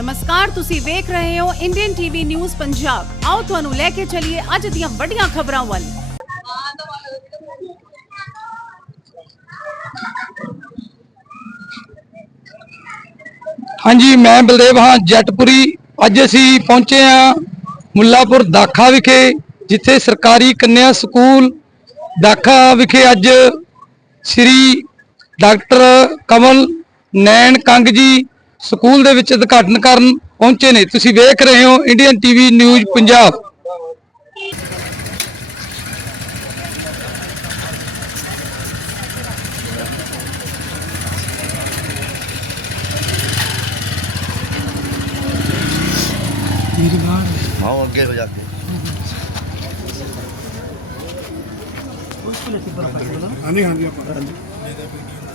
ਨਮਸਕਾਰ, ਤੁਸੀਂ ਵੇਖ ਰਹੇ ਹੋ ਇੰਡੀਅਨ ਟੀਵੀ ਨਿਊਜ਼ ਪੰਜਾਬ ਆਓ ਤੁਹਾਨੂੰ ਲੈ ਕੇ ਚੱਲੀਏ ਅੱਜ ਦੀਆਂ ਵੱਡੀਆਂ ਖਬਰਾਂ ਵੱਲ। ਹਾਂਜੀ, ਮੈਂ ਬਲਦੇਵ ਹਾਂ ਜੱਟਪੁਰੀ ਅੱਜ ਅਸੀਂ ਪਹੁੰਚੇ ਹਾਂ ਮੁੱਲਾਪੁਰ ਦਾਖਾ ਵਿਖੇ, ਜਿੱਥੇ ਸਰਕਾਰੀ ਕੰਨਿਆ ਸਕੂਲ ਦਾਖਾ ਵਿਖੇ ਅੱਜ ਸ੍ਰੀ ਡਾਕਟਰ ਕਮਲ ਨੈਣ ਕੰਗ ਜੀ ਸਕੂਲ ਦੇ ਵਿੱਚ ਉਦਘਾਟਨ ਕਰਨ ਪਹੁੰਚੇ ਨੇ ਤੁਸੀਂ ਵੇਖ ਰਹੇ ਹੋ ਇੰਡੀਅਨ ਟੀਵੀ ਨਿਊਜ਼ ਪੰਜਾਬ हाँ आगे हो जाते ਹਾਂਜੀ ਹਾਂਜੀ ਆਪਾਂ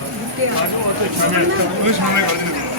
마지막 어떻게 장을, 그 장을 가지고.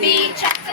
Beach. chocolate.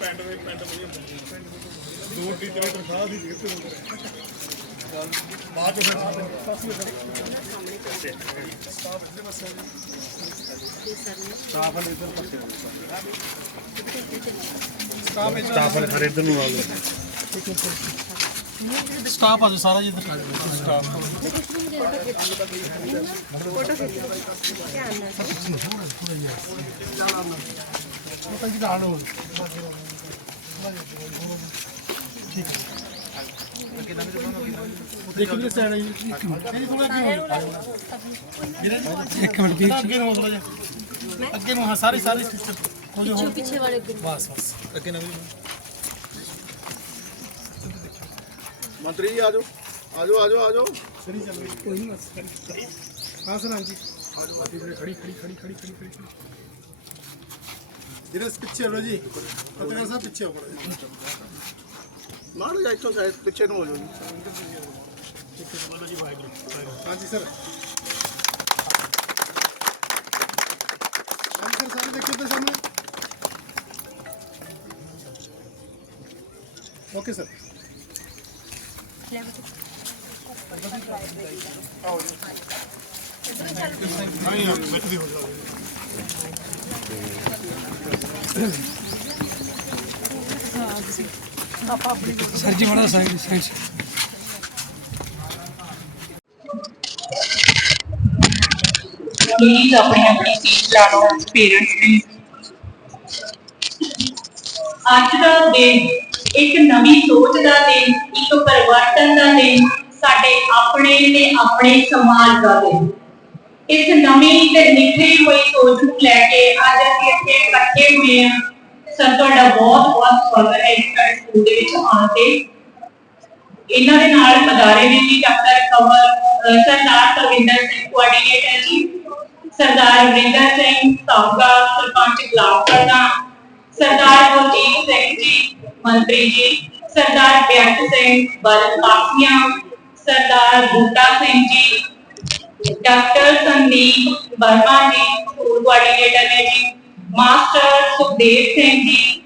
ਪੈਂਟ ਦੇ ਪੈਂਟ ਵਧੀਆ ਹੁੰਦੀ ਹੈ ਦੋ ਟੀਚਰ ਦੀ ਤਨਖਾਹ ਦੀ ਜਿੱਤ ਹੁੰਦੀ ਬਾਅਦ ਚ ਫਿਰ ਸਟਾਫ ਦੇ ਪਾਸੇ ਸਟਾਫ ਵਾਲੇ ਇਧਰ ਪਾਸੇ ਸਟਾਫ ਵਾਲੇ ਫਿਰ ਇਧਰ ਨੂੰ ਆ ਲਓ ਸਟਾਫ ਆ ਸਾਰਾ ਜੀ ਇਧਰ ਸਟਾਫ ਪਤਾ ਜੀ ਗਾਣ ਹੋ ਠੀਕ ਹੈ ਦੇਖੋ ਜੀ ਸੈਣ ਜੀ ਇੱਕ ਮਿੰਟ ਇਹ ਥੋੜਾ ਇੱਕ ਮਿੰਟ ਅੱਗੇ ਨੂੰ ਹੋ ਥੋੜਾ ਜਿਹਾ। ਅੱਗੇ ਨੂੰ ਹਾਂ ਸਾਰੇ ਸਾਰੇ ਸਿਸਟਰ ਹੋ ਜਾ ਪਿੱਛੇ ਪਿੱਛੇ ਵਾਲੇ ਮੰਤਰੀ ਹੋ ਜੀ ਪਤਕਾਰ ਸਾਹਿਬ ਪਿੱਛੇ ਜੀ ਵਾਹਿਗੁਰੂ ਹਾਂਜੀ ਸਰ ਹਾਂਜੀ ਸਰ ਸਾਰੇ ਦੇਖੋ ਤੇ ਸਾਹਮਣੇ ਓਕੇ ਸਰ ਨਹੀਂ ਆ ਵਿੱਚ ਦੀ ਹੋ ਜਾਵੇ ਸਰ ਜੀ ਬੜਾ ਸਾਈਡ ਸਾਈਡ ਪਲੀਜ਼ ਆਪਣੀ ਆਪਣੀ ਸੀਟ ਲਾ ਲਓ ਇੱਕ ਨਵੀਂ ਸੋਚ ਦਾ ਦਿਨ, ਇੱਕ ਪਰਿਵਰਤਨ ਦਾ ਦਿਨ, ਸਾਡੇ ਆਪਣੇ ਤੇ ਆਪਣੇ ਸਮਾਜ ਦਾ ਦਿਨ। ਇਸ ਨਵੀਂ ਤੇ ਨਿਖਰੀ ਹੋਈ ਸੋਚ ਨੂੰ ਲੈ ਕੇ ਅੱਜ ਅਸੀਂ ਇੱਥੇ ਇਕੱਠੇ ਹੋਏ ਹਾਂ। ਸਰ, ਤੁਹਾਡਾ ਬਹੁਤ ਬਹੁਤ ਸਵਾਗਤ ਹੈ ਸਾਡੇ ਸਕੂਲ ਦੇ ਵਿੱਚ ਆਉਣ ਤੇ। ਇਹਨਾਂ ਦੇ ਨਾਲ ਮਦਾਰੇ ਦੇ ਜੀ ਡਾਕਟਰ ਕਮਲ ਸਰਦਾਰ ਤਰਵਿੰਦਰ ਸਿੰਘ ਕੋਆਰਡੀਨੇਟਰ ਜੀ। ਸਰਦਾਰ ਵਰਿੰਦਰ ਸਿੰਘ, ਸਾਬਕਾ ਸਰਪੰਚ ਬਲਾਕ ਪ੍ਰਧਾਨ ਸਰਦਾਰ ਗੁਰਜੀਤ ਸਿੰਘ ਜੀ ਮੰਤਰੀ ਜੀ ਸਰਦਾਰ ਬਿਆੰਤ ਸਿੰਘ ਬਲਕਾਸੀਆਂ ਸਰਦਾਰ ਬੂਟਾ ਸਿੰਘ ਜੀ ਡਾਕਟਰ ਸੰਦੀਪ ਵਰਮਾ ਜੀ ਸਕੂਲ ਕੋਆਰਡੀਨੇਟਰ ਨੇ ਜੀ ਮਾਸਟਰ ਸੁਖਦੇਵ ਸਿੰਘ ਜੀ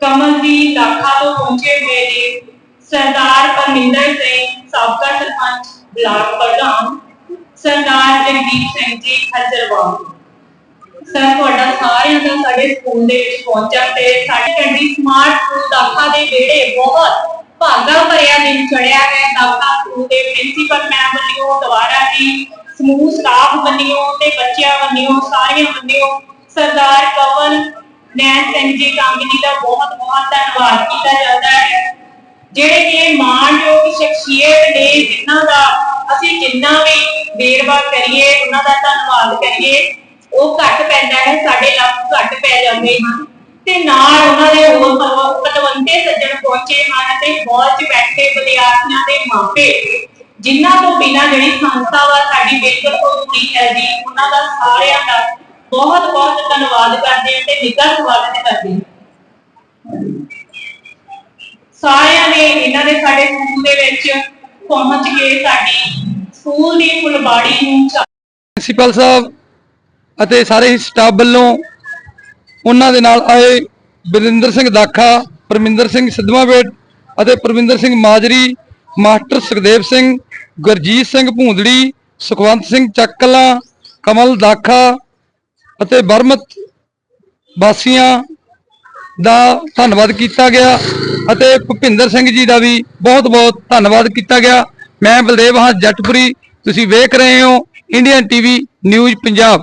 ਕਮਲ ਜੀ ਦਾਖਾ ਤੋਂ ਪਹੁੰਚੇ ਹੋਏ ਜੀ ਸਰਦਾਰ ਪਰਮਿੰਦਰ ਸਿੰਘ ਸਾਬਕਾ ਸਰਪੰਚ ਬਲਾਕ ਪ੍ਰਧਾਨ ਸਰਦਾਰ ਜਗਦੀਪ ਸਿੰਘ ਜੀ ਹਜ਼ਰਵਾਲ ਸਰ ਤੁਹਾਡਾ ਸਾਰਿਆਂ ਦਾ ਸਾਡੇ ਸਕੂਲ ਦੇ ਵਿੱਚ ਪਹੁੰਚਣ ਤੇ ਸਾਡੇ ਕੰਡੀ ਸਮਾਰਟ ਸਕੂਲ ਦਾਖਾ ਦੇ ਵਿਹੜੇ ਬਹੁਤ ਭਾਗਾ ਭਰਿਆ ਦਿਨ ਚੜਿਆ ਹੈ। ਦਾਖਾ ਸਕੂਲ ਦੇ ਪ੍ਰਿੰਸੀਪਲ ਮੈਮ ਵੱਲੋਂ, ਦੁਆਰਾ ਜੀ ਸਮੂਹ ਸਟਾਫ ਵੱਲੋਂ ਤੇ ਬੱਚਿਆਂ ਵੱਲੋਂ, ਸਾਰਿਆਂ ਵੱਲੋਂ ਸਰਦਾਰ ਕਵਲ ਨੈਣ ਸਿੰਘ ਜੀ ਕਾਂਗਨੀ ਦਾ ਬਹੁਤ ਬਹੁਤ ਧੰਨਵਾਦ ਕੀਤਾ ਜਾਂਦਾ ਹੈ। ਜਿਹੜੇ ਕਿ ਮਾਣਯੋਗ ਸ਼ਖਸੀਅਤ ਨੇ, ਜਿਨ੍ਹਾਂ ਦਾ ਅਸੀਂ ਜਿੰਨਾ ਵੀ ਵੇਰਵਾ ਕਰੀਏ, ਉਹਨਾਂ ਦਾ ਧੰਨਵਾਦ ਕਰੀਏ। ਉਹ ਘੱਟ ਪੈਂਦਾ ਹੈ, ਸਾਡੇ ਲੱਖ ਘੱਟ ਪੈ ਜਾਂਦੇ ਹਨ। ਤੇ ਨਾਲ ਉਹਨਾਂ ਦੇ ਹੋਰ ਪਤਵੰਤੇ ਸੱਜਣ ਪਹੁੰਚੇ ਹਨ ਤੇ ਬਹੁਤ ਚ ਬੈਠੇ ਵਿਦਿਆਰਥੀਆਂ ਦੇ ਮਾਪੇ, ਜਿਨ੍ਹਾਂ ਤੋਂ ਬਿਨਾਂ ਜਿਹੜੀ ਸੰਸਥਾ ਵਾ ਸਾਡੀ ਬਿਲਕੁਲ ਅਧੂਰੀ ਹੈ ਜੀ ਉਹਨਾਂ ਦਾ ਸਾਰਿਆਂ ਦਾ ਬਹੁਤ ਬਹੁਤ ਧੰਨਵਾਦ ਕਰਦੇ ਹਾਂ ਤੇ ਨਿੱਘਾ ਸਵਾਗਤ ਕਰਦੇ ਹਾਂ। ਸਾਰਿਆਂ ਨੇ ਇਹਨਾਂ ਦੇ ਸਾਡੇ ਸਕੂਲ ਦੇ ਵਿੱਚ ਪਹੁੰਚ ਕੇ ਸਾਡੀ ਸਕੂਲ ਦੀ ਫੁਲਬਾੜੀ ਨੂੰ ਚਾ- ਪ੍ਰਿੰਸੀਪਲ ਸਾਹਿਬ ਅਤੇ ਸਾਰੇ ਹੀ ਸਟਾਫ ਵੱਲੋਂ ਉਹਨਾਂ ਦੇ ਨਾਲ ਆਏ ਬਰਿੰਦਰ ਸਿੰਘ ਦਾਖਾ, ਪਰਮਿੰਦਰ ਸਿੰਘ ਸਿੱਧਵਾਂ ਅਤੇ ਪਰਮਿੰਦਰ ਸਿੰਘ ਮਾਜਰੀ, ਮਾਸਟਰ ਸੁਖਦੇਵ ਸਿੰਘ, ਗੁਰਜੀਤ ਸਿੰਘ ਭੂੰਦੜੀ, ਸੁਖਵੰਤ ਸਿੰਘ ਚੱਕਲਾ, ਕਮਲ ਦਾਖਾ ਅਤੇ ਬਰਮਤ ਵਾਸੀਆਂ ਦਾ ਧੰਨਵਾਦ ਕੀਤਾ ਗਿਆ ਅਤੇ ਭੁਪਿੰਦਰ ਸਿੰਘ ਜੀ ਦਾ ਵੀ ਬਹੁਤ-ਬਹੁਤ ਧੰਨਵਾਦ ਕੀਤਾ ਗਿਆ। ਮੈਂ ਬਲਦੇਵ ਹਾਂ ਜੱਟਪੁਰੀ, ਤੁਸੀਂ ਵੇਖ ਰਹੇ ਹੋ Indian TV news Punjab.